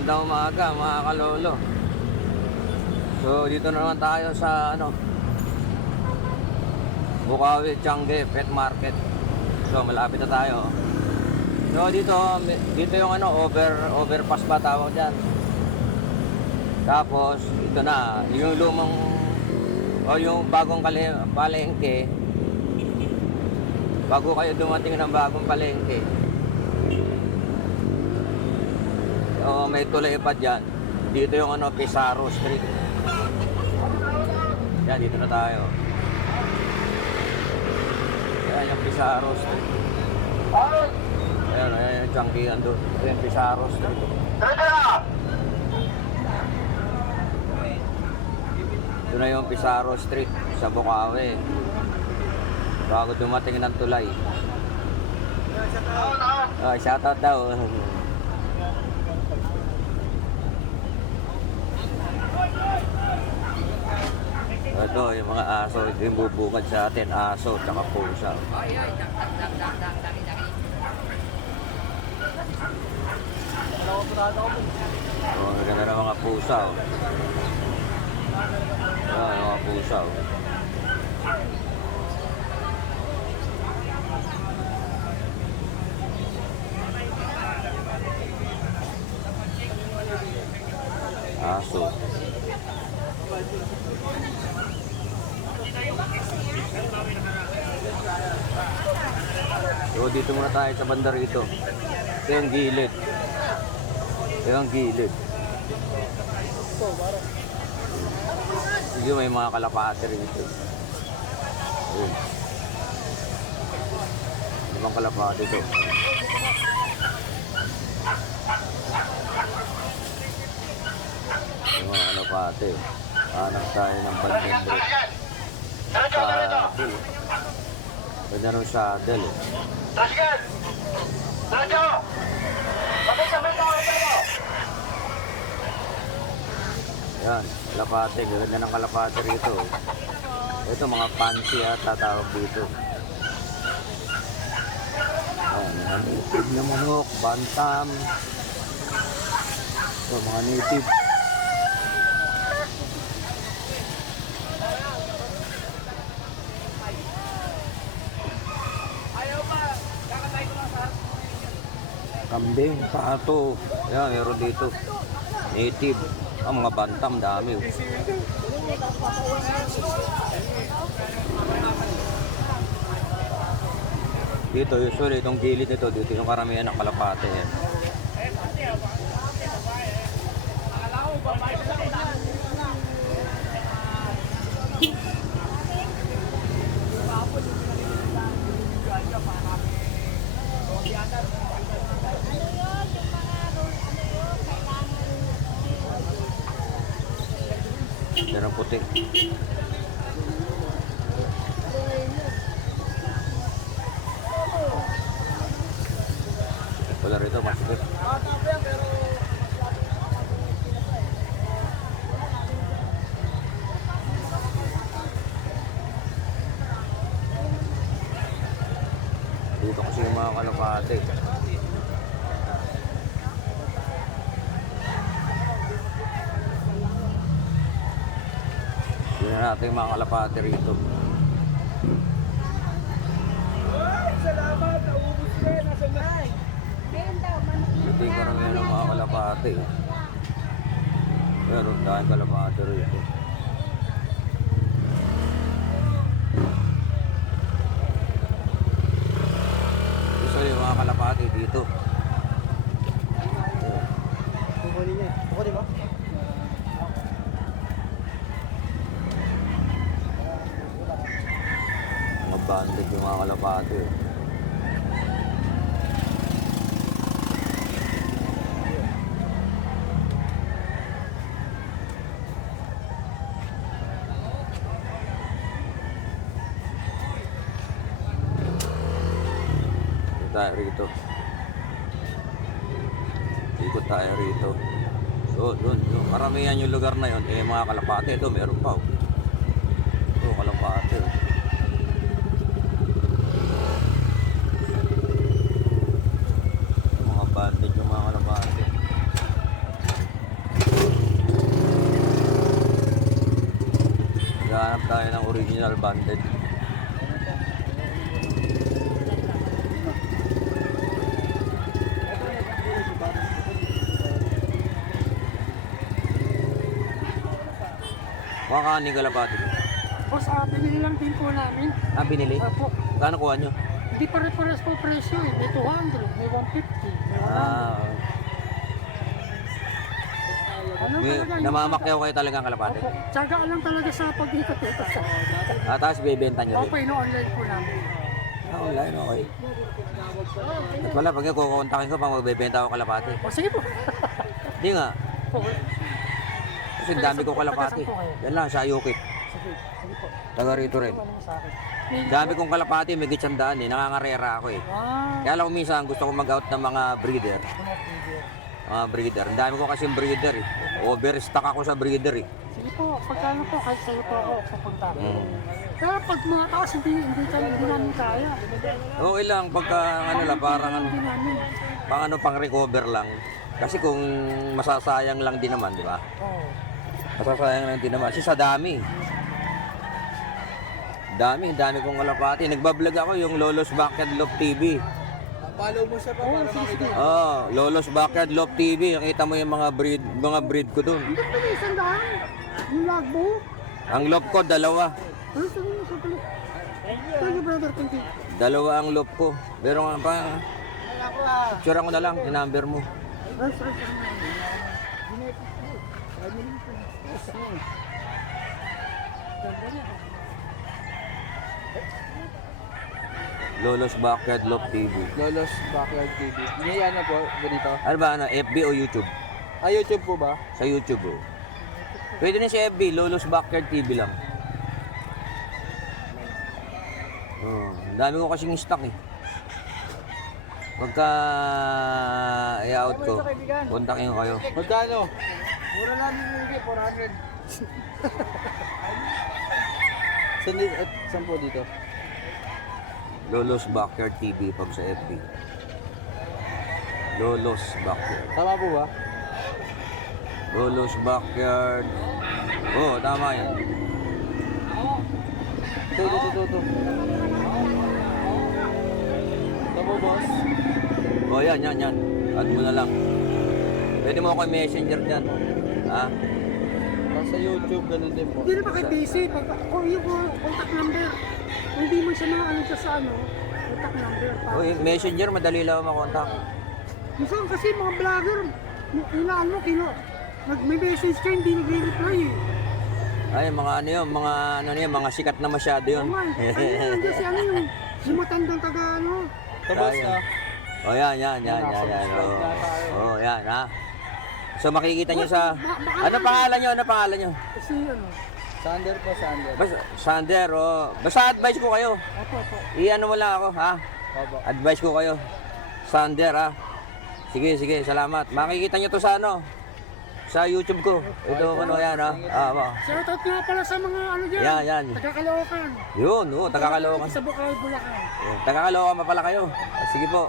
Magandang umaga mga kalolo. So dito na naman tayo sa Bukawi, Tiangge Pet Market. So malapit na tayo. So dito yung overpass ba tawag diyan. Tapos ito na yung lumang yung bagong palengke. Bago kayo dumating ng bagong palengke. So may tulay pa dyan. Dito yung Pizarro Street. Yan, dito na tayo. Yan yung Pizarro Street. Ayan yung Tianggean doon. Ayan yung Pizarro Street. Ito na yung Pizarro Street sa Bukawi. Bago dumating ng tulay. Shoutout daw. Ito yung mga aso, ito yung bubukad sa atin, aso tsaka pusa. Oh, maganda na mga pusa. Ayan, mga pusa. Aso. So dito muna tayo sa banda rito. Ito yung gilid. Ito yung gilid. Sige, may mga kalapate rito. Ayun. Ibang kalapate ito. Yung mga kalapate. Hanap tayo ng bandendro. Saddle. Ganda ng saddle eh. Yan, kalapate. Ganda ng kalapate rito. Ito mga fancy ata tawag dito. Yan, mga native na manok, bantam. Ito, mga native. Kambing, pato. Ayan, meron dito. Native. Ang mga bantam, dami. Dito, usually, itong gilid nito, dito yung karamihan ng kalapate. Yan. Yan ang puti. Wala rito, masikip. Dito kasi yung mga kalapate. Tignan natin yung mga kalapate rito. Salamat! Naubos ka! Nasa may! Ito yung karamihan ng mga kalapate. Meron tayong kalapate rito. Gusto yung mga kalapate dito. Kukunin niya. Ako di ba? Mga bandit yung mga kalapate. Tayo rito. Ikot tayo rito. So, doon, karamihan yung lugar na yun, mga kalapate. Ito, meron pa. Ito, kalapate. Mga bandit yung mga kalapate. Kuha ka ng kalapati. Boss, binili lang din po namin. Ah, binili? Opo. Kano kuha nyo? Hindi pare-pares po presyo eh. May 200, may 150, may 100. Ah, Ano may, talaga yung namamakyaw kayo talaga ang kalapati. Opo. Tsaga lang talaga sa pag-ikot-ikot sa Tapos bibenta nyo rin. Opo, ino-online po namin. Ah, online, okay. At wala, pag kukontakin ko pang magbebenta ako kalapati. O sige po. Hindi nga. Kasi ang dami ko kalapati. Yan lang, sa Ayukip. Sige, sige po. Taga rito rin. Ano mo sa akin? Dami kong kalapati, may gitsandaan eh. Nangangarera ako eh. Kaya lang kung minsan gusto ko mag-out ng mga breeder. Mga breeder. Ang dami ko kasing breeder eh. Overstock ako sa breeder eh. Sige po, pagkano po, kahit sa'yo po ako pupunta. Pero pag mga taas, hindi namin kaya. Okay lang, pagka ano lang, parang ano, Hindi namin. pang recover lang. Kasi kung masasayang lang din naman, di ba? Oo. Masasayang lang din naman. Kasi sa dami. Dami kong kalapati. Nagbablog ako yung Lolo's Backyard Love TV. Follow mo siya pa para makita. Oh, Lolo's Backyard Love TV. Nakita mo yung mga breed ko dun. Hindi pa may isang daan. Yung logbook. Ang love ko, dalawa. Ano sabi mo sa tuloy? Thank you, brother. Thank you. Dalawa ang love ko. Pero nga pa, tsura ko na lang, yung number mo. Right. Lolo's Backyard Love TV. Lolo's Backyard TV. Yan na po, ganito. Ano ba, ano, FB o YouTube? Ah, YouTube po ba? Sa YouTube, bro. Pwede na sa FB, Lolo's Backyard TV lang. Oh, ang dami ko kasing stock eh. Pagka i-out ko, kontakin ko kayo. Magkano? Mura lang yung hindi, 400. Saan po dito? Lolo's Backyard TV pag sa FB. Lolo's Backyard. Tama po ba? Lolo's Backyard. Oo, tama yan. Ito. Ito po, boss. O yan. Add mo na lang. Pwede mo ako i-messenger dyan. Ha? Sa YouTube, ganun din po. Hindi na ba kayo busy? Kung yung contact number, kung hindi mo siya ano siya sa ano, contact number. O, messenger, madali lang makontak. Minsan kasi mga vlogger, ilaan mo, may message ka, hindi nagre-reply eh. Ay, mga ano yun, mga sikat na masyado yun. Oo nga, nandiyan si ano yung matandang taga ano. Ito, boss, Tayo. na. O yan. O yan, ha. So makikita nyo sa... Ano pangalan nyo? Kasi ano, Sander po, Sander. Basta, Sander, o. Basta advice ko kayo. opo. I-ano mo lang ako, ha? Opo. Advice ko kayo. Sander, ha? Sige, salamat. Makikita nyo to sa ano? Sa YouTube ko. Ito, ano yan, ha? Shoutout nga pala sa mga ano dyan. Yan. Taga-Caloocan. Yun, taga-Caloocan. Sa Bukay, Bulacan. Taga-Caloocan pa pala kayo. Sige po.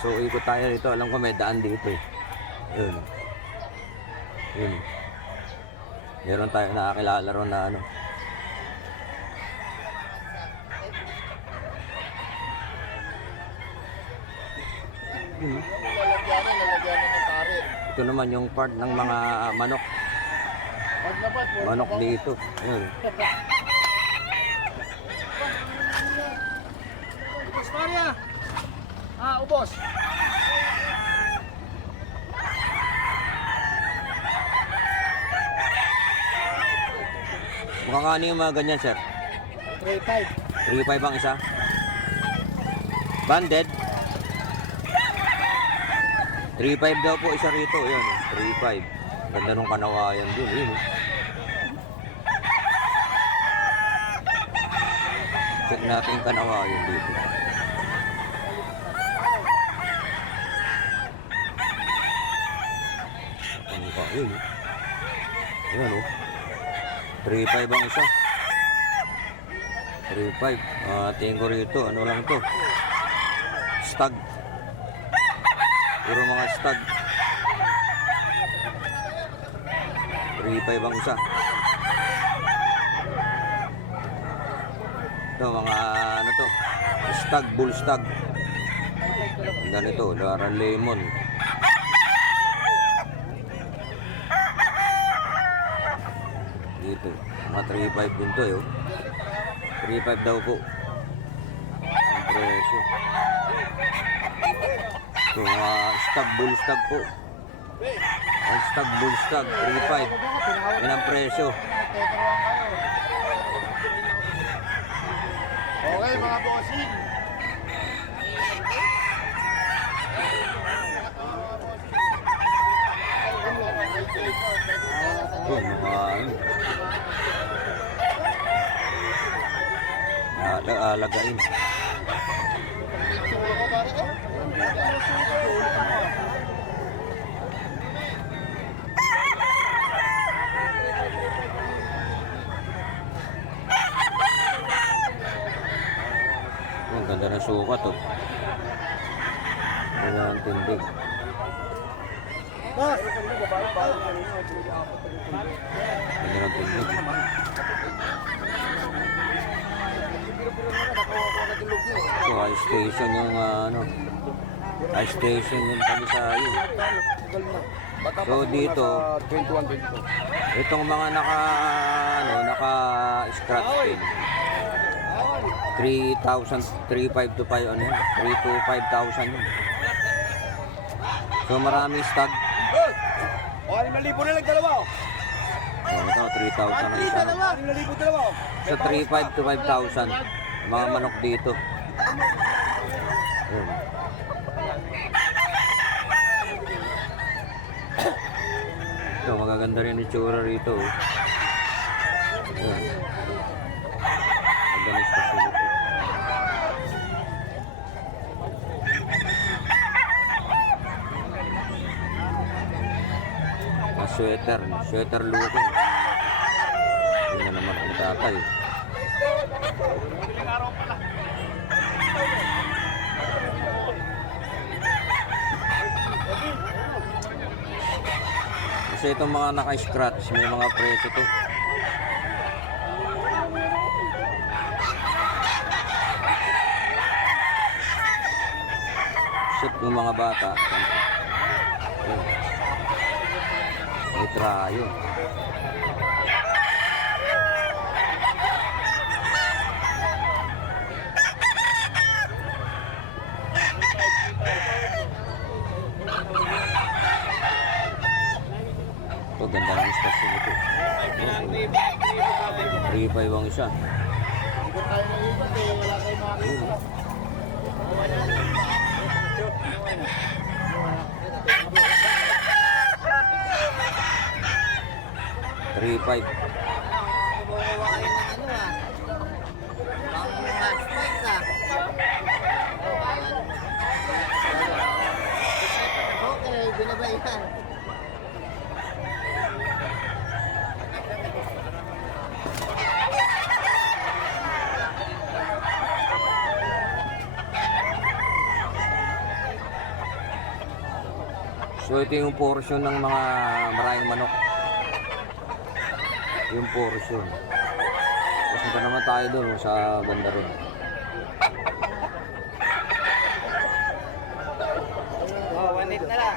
So, ikot tayo dito. Alam ko may daan dito eh. Yun. Meron tayo nakakilala ron na ano. Ito naman yung part ng mga manok. Manok dito. Yun. Boss Maria! Ubos! Magkakano yung mga ganyan, sir? 3.5. 3.5 ang isa? Banded? 3.5 daw po isa rito. Yan, 3.5. Ganda nung kanawayan din. Yun, eh. Check natin yung kanawayan dito. Ano ka? Yun, eh. Yan, oh. 3.5 ang isa. 3.5. Tingin ko rito. Ano lang to? Stag. Puro mga stag. 3.5 ang isa. Ito, mga ano to, stag, bull stag. Ang ganito, Lara Lemon. Dito, mga 3.5 din to, 3.5 daw po. Ang presyo. Ito, stag, bull stag po. Ang stag, bull stag, 3.5. Yan ang presyo. Okay, mga bossing. Yun, mga ano. Alagain. Ang ganda ng sukat, oh. Ganda ng tindig. Ganda ng tindig. So, high station yung ano. High station yung Talisayo. So, dito, 21. itong mga naka-scratch pin. 3,000, 3,500 to 5, ano, 3 to 5,000 yun. So maraming stag. O, 5,000 na lang dalawa. So, ito, 3,000 ang isa. 5,000 dalawa. So 3,500 to 5,000. Mga manok dito. Ayun. Ito, magaganda rin yung tsura rito. Ayun. Ganda ng stasyon ito. Sweater looking. Hindi na naman ang tatay. Kasi itong mga naka-scratch, may mga presyo to. Shit ng mga bata. Ayun. May trayo. Ito, ganda ng istasyon ito. 3,500 ang isa. Ayun. 3,500. Okay, binabayan. So ito yung portion ng mga maraming manok. Yung portion. Tapos punta naman tayo doon sa banda ron. Oh, 1.8 na lang.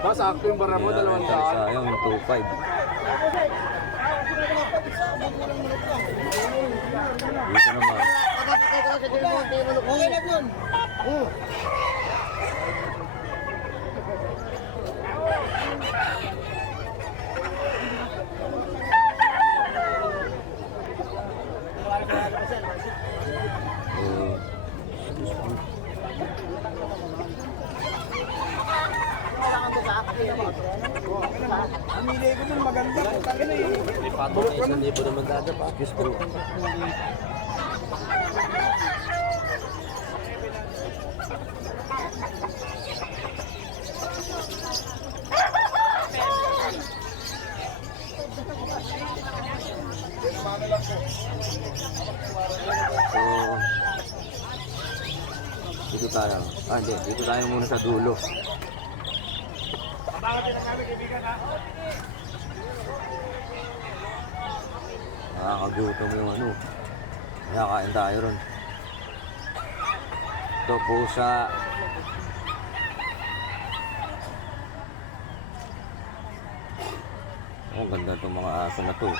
Basta sakto yung bara mo, 200. Sayang, 2,500. Dito naman. Okay na yun. Amili ko dun, maganda. Tangin na yun. Patong na 1,000 naman dada pa. Kiss bro. So, dito tayo. Hindi. Dito tayo muna sa dulo. Nakakagutom yung ano. Kakain tayo ron. Ito pusa. Oh, ganda itong mga aso na to.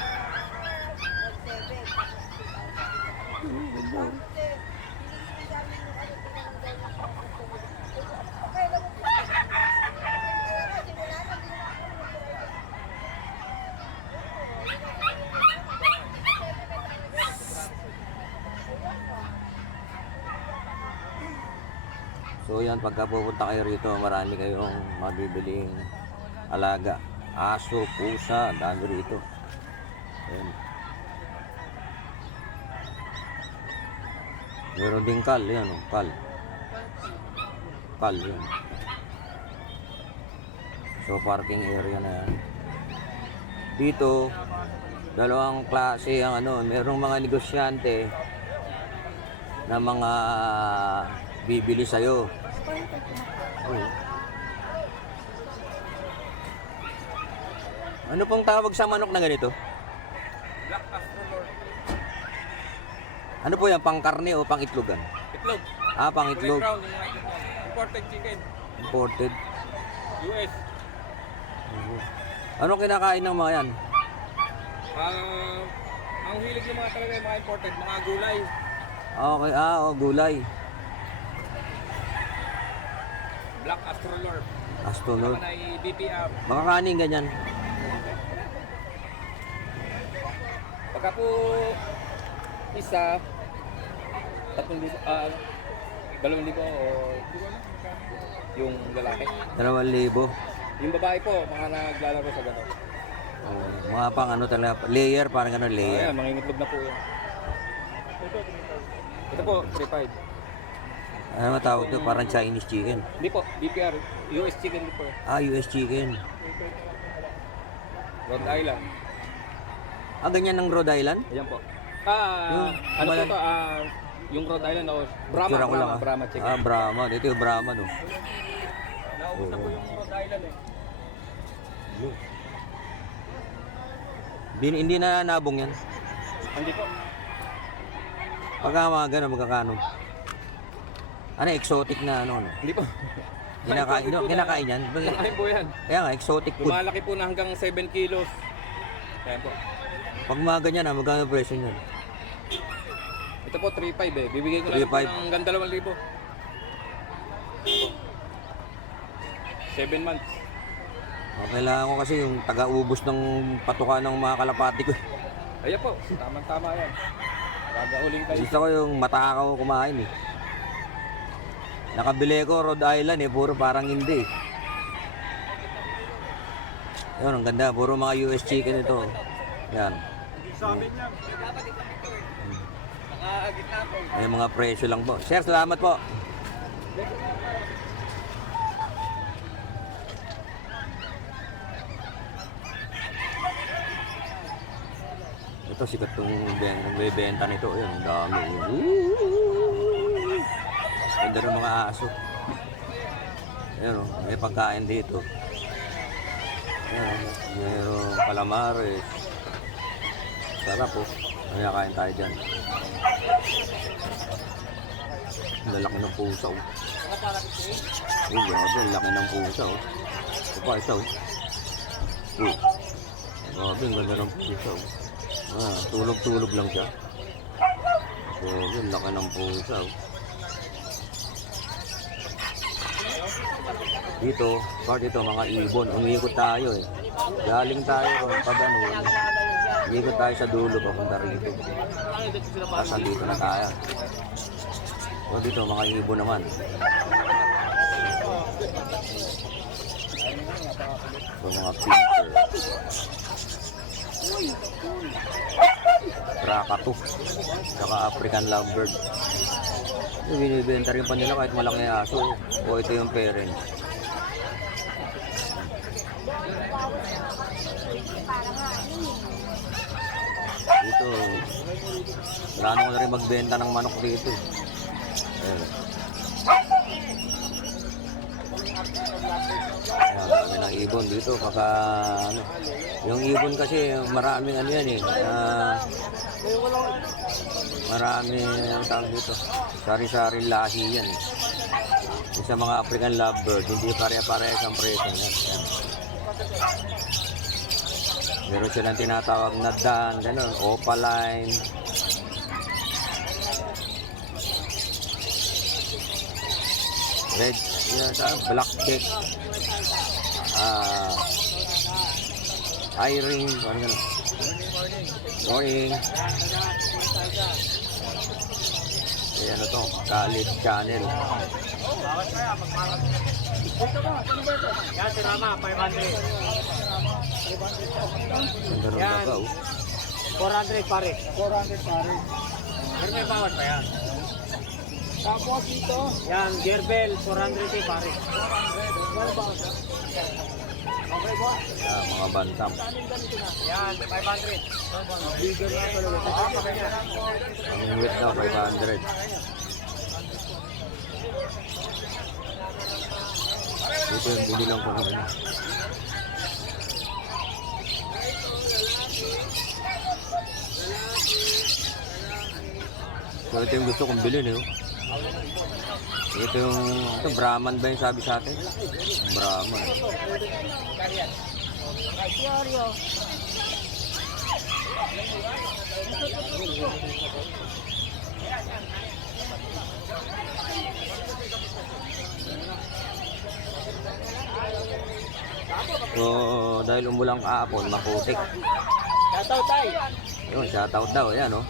So yan, pagka pupunta kayo rito, marami kayong mabibiling alaga. Aso, pusa, dami rito. Ayan. Meron din kal, yan o, kal. Kal, yan. So parking area na yan. Dito, dalawang klase ang ano, merong mga negosyante na mga bibili sa'yo. Ano pong tawag sa manok na ganito? Black Astrolord. Ano po yan? Pang karne o pang itlogan? Itlog. Ah, pang Kulay itlog. brown yung mga itlog niya. Imported chicken. Imported. US. Ano kinakain ng mga yan? Ang hilig ng mga talaga yung mga imported, mga gulay. Okay, gulay. Black Astrolord. Astronaut. Saka na DPR. Mga kaning ganyan. Pagka po isa, 3,000, 2,000 o yung lalaki. 2,000. Yung babae po, mga naglalaro sa gano'n. Mga pang ano talaga. Layer, parang ano layer. Ayan, mangingitlog na po yun. Ito po, 3,500. Ano matawag to? Parang Chinese chicken. Hindi po, DPR, US chicken din po. Ah, US chicken. Rhode Island. Ah, ganyan ng Rhode Island? Ayan po. Yung Ano po malan- to? Yung Rhode Island o Tira ko lang, ah. Brahma chicken. Ah, Brahma. Ito yung Brahma, no? Naubos na po yung Rhode Island eh. Hindi na nabong yan. Hindi po. Pagka mga gano'n, magkakano? Ano, exotic na ano? Hindi po. Kinakain yan? Kinakain po yan. Kaya nga, exotic food. Lumalaki po na hanggang 7 kilos. Ayan po. Pag mga ganyan na, magkano presyo niyan? Ito po 3,500 eh. Bibigay ko lang po 3,500. ng hanggang 2,000. 7 months. Kailangan ko kasi yung taga-ubos ng patuka ng mga kalapati ko. Ayan po. Tama-tama yan. Gagauling kayo. Gusto ko yung matakaw kumain eh. Nakabili ko Rhode Island eh, puro parang hindi. Yun, ang ganda, puro mga US chicken ito. Yan. Nakagitna po. May mga presyo lang po. Sir, salamat po. Ito sikat itong may benta nito. Ayun, ang dami. Ganda ng mga aso. Ayun, may pagkain dito. Ayun, mayroong calamares. Sarap po. Kaya kain tayo dyan. Ang lalaki ng pusa. Oh. Oh, grabe, ang laki ng pusa. Oh. Ito pa, isa. Oh. Grabe, ang ganda ng pusa. Oh. Tulog-tulog lang siya. Grabe, ang laki ng pusa. Oh. Dito, part dito, mga ibon. Umiikot tayo eh. Galing tayo pag ano. Umiikot tayo sa dulo papunta rito. Tapos dito na tayo. O dito, mga ibon naman. So, mga pinker. Krakatu. Saka African lovebird. Binibenta rin pa nila kahit malaki aso. O ito yung parent. Dito, plano ko na rin magbenta ng manok dito. Ayan. Ayan, marami ng ibon dito. Baka, ano, yung ibon kasi maraming ano yan eh. Marami ang tawag dito. Sari-sari lahi yan eh. Yung sa mga African lovebird, hindi pare-parehas ang presyo yan. Ayan. Meron silang tinatawag na dan, gano'n, opaline. Red, black check. Eye-ring, parang gano'n. Morning. Eh, ano to? Kalit channel. Yan, sinama, 500. Ang ganun na ba, oh. 400 pare. 400 pare. Pero may bawas pa yan. Tapos dito? Yan, Gerbel, 400 pare. 400. Okay, boss. Mga bantam. Yan, 500. Bigger na talaga. Ang weight na, 500. Ito yung binilang ko naman. So ito yung gusto kong bilhin eh. Oh. Ito yung Brahman ba yung sabi sa atin? Brahman. So dahil umulang kahapon, maputik. Shoutout, tay. Yun, shoutout daw. Ayan oh.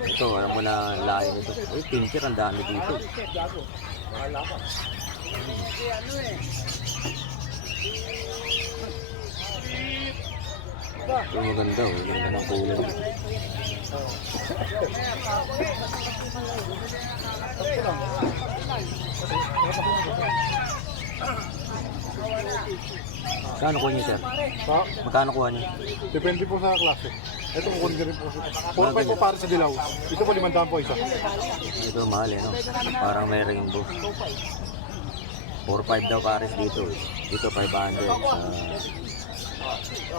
Ito, alam mo na lahi nito. Uy, pincher, ang dami dito. Ito maganda, oh. Ganda ng kulay. Kano kuha niyo, sir? Pa, Magkano kuha niyo? depende po sa klase. Ito kukunin ko rin po. 4-5 po para sa dilaw. Ito po 500 po isa. Ito mahal eh, no? Parang may rainbow. 4-5 daw pares dito. Dito 500.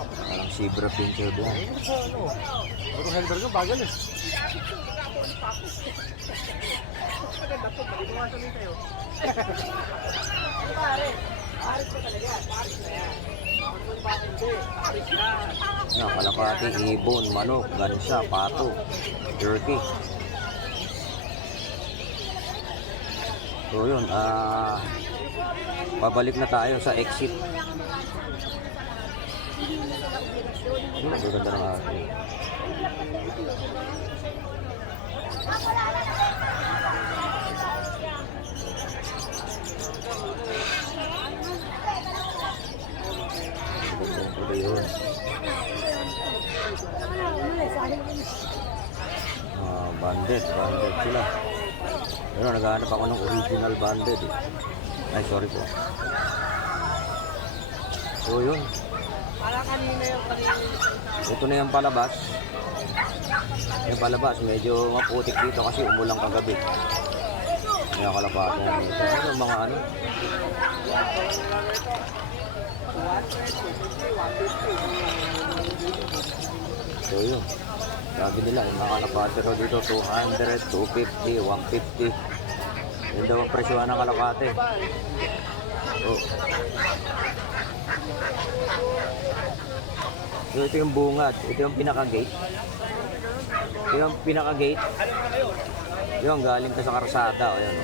Parang zebra pincher doon. Ito helper ko, bagal eh. Kalapati, ibon, manok, gansa, pato, turkey. So yun, babalik na tayo sa exit. Ang ganda ng ating. Yun. Banded sila. Pero naghahanap ako ng original banded eh. Ay, sorry po. So yun. Ito na yung palabas. Yung palabas medyo maputik dito kasi umulang kagabi. Kaya kalapatong ito. Ano mga ano? So yun. Sabi nila, yung mga kalapate raw dito 200, 250, 150. Yun daw ang presyo ng kalapate. So ito yung bungad. Ito yung pinaka-gate. Ito yung pinaka-gate. Yung galing ka sa karsada. O yan.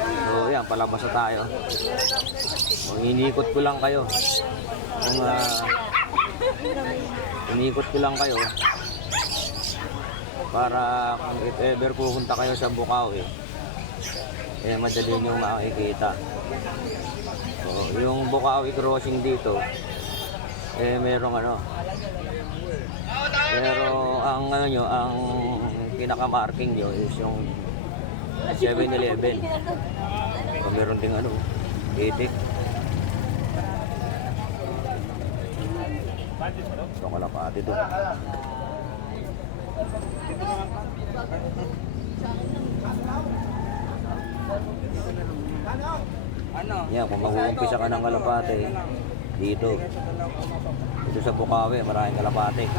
So yan, palabas na tayo. Kung inikot ko lang kayo. Kung inikot ko lang kayo para kung if ever pupunta kayo sa Bukawi madali nyo makikita. So, yung Bukawi crossing dito merong ano, pero ang ano nyo, ang pinaka-marking nyo is yung 7-Eleven. So, meron ding ano, itik. So, kalapati doon. Ano? Yan, kung mag-uumpisa ka ng kalapate, dito. Dito sa Bukawi, maraming kalapate.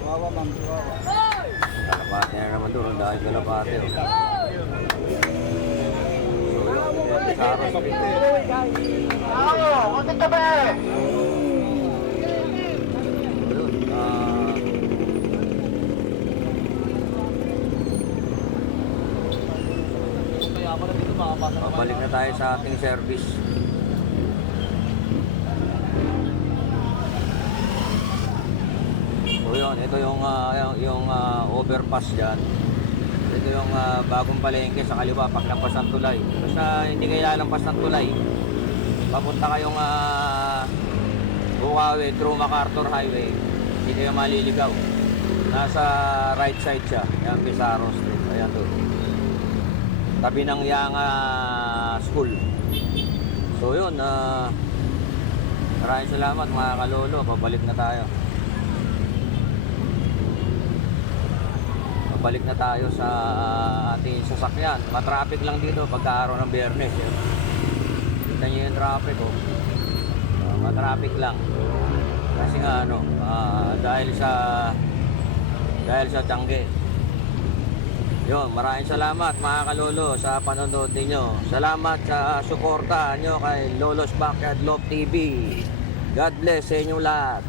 Kawawa ma'am, kawawa. Kalapate na naman doon, dahil kalapate. Oh. So, yun, Saros. Yun, Babalik na tayo sa ating service. So yun, ito yung overpass dyan. Ito yung bagong palengke sa kaliwa pag lampas ng tulay. Basta hindi kayo lalampas ng tulay, papunta kayong Bukawi through MacArthur Highway, hindi kayo maliligaw. Nasa right side siya, yan Pizarro Street. Ayan to, tabi ng Yanga School. So yun, maraming salamat mga kalolo. Pabalik na tayo. Pabalik na tayo sa ating sasakyan. Matraffic lang dito pagka-araw ng Biyernes. Kita nyo yung traffic, oh. Matraffic lang. Kasi nga ano, dahil sa Tiangge. Yun, maraming salamat mga kalolo sa panonood ninyo. Salamat sa suporta nyo kay Lolo's Backyard Love TV. God bless sa inyong lahat.